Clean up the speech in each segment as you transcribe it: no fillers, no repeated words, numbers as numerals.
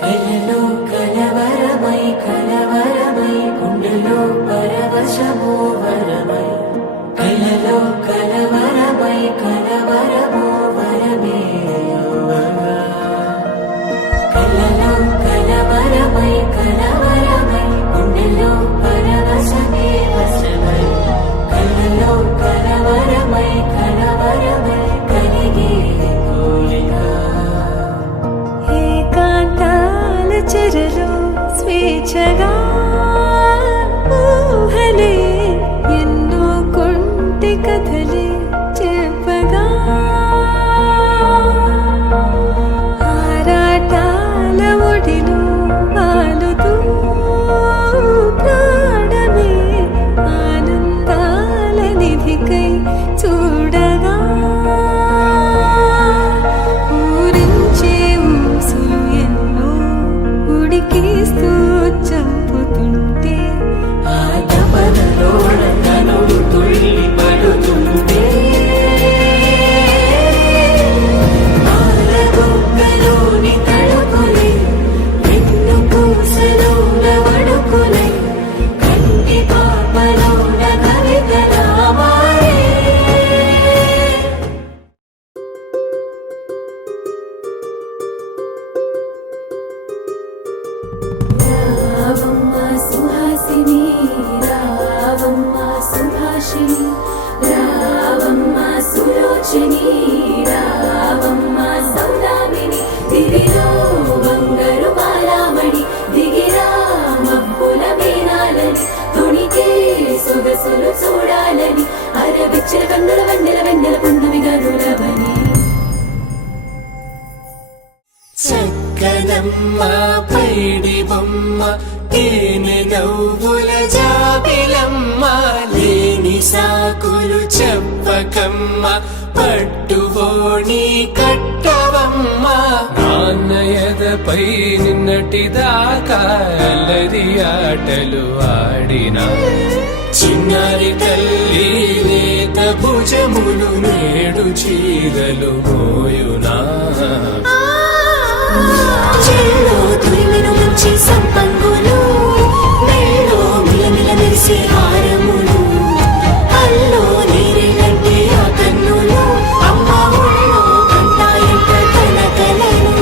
కలలో కలవరమై కలవరమై గుండెలో పరవశమో వరమై కలలో కలవరమై కలవరమో వరమే కలలో కలవరమై కలవరమై గుండెలో పరవశమే వశమై కలలో కలవరమై కలవరమై కలిగే కోరిక చెరలో స్వేచ్ఛగా ఊహలే ఎన్నో కొంటె కథలే చెప్పగా ఆరాటాల ఒడిలో వాలుతూ ప్రాణమే ఆనందాల నిధికై చూడగా చంపుతుంటే ఆ తపనలో రంగనుడు తుళ్ళి పడుతుంటే ఆలబొక్కలోని తడుకులే వెన్ను పూసలోన వడుకులే కంటి పాపలోన కవితలా మారే రావమ్మ సుహాసిని రావమ్మ సుభాషిణి రావమ్మ సులోచని రావమ్మ సౌదామిని దిగిరో బంగారు బాలామణి దిగిరా మబ్బుల మేనాలని తొణికే సొగసులు చూడాలని అరవిచ్చల కన్నుల వెన్నెల వెన్నెల పున్నమి గనులవని చక్కనమ్మ పైడి బొమ్మ తేనె నవ్వుల జాబిలమ్మ లేని సాకులు చెప్పకమ్మ పట్టుబోణి కట్టవమ్మ నాన్నయదపై నిన్నటిదాకా అల్లరి ఆటలు ఆడినా చిన్నారి తల్లి లేత భుజములు నేడు చీరలు మోయునా చెల్లో తురిమిను మంచి సంపంగులు మెళ్ళో మిలమిల మెరిసే హారములు అల్లో నీరేనంటే ఆ కన్నులు అమ్మ ఒళ్ళో కంటాయంట కలకలను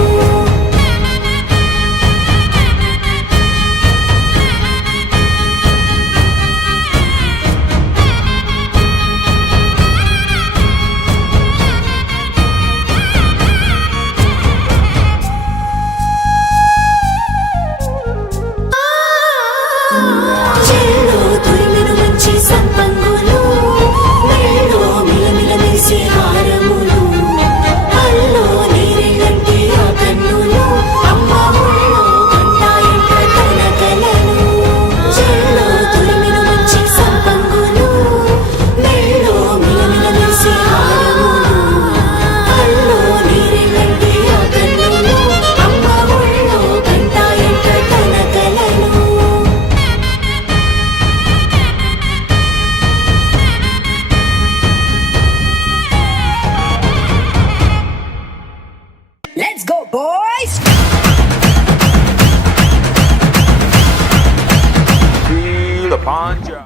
Let's go, boys! Feel the punch.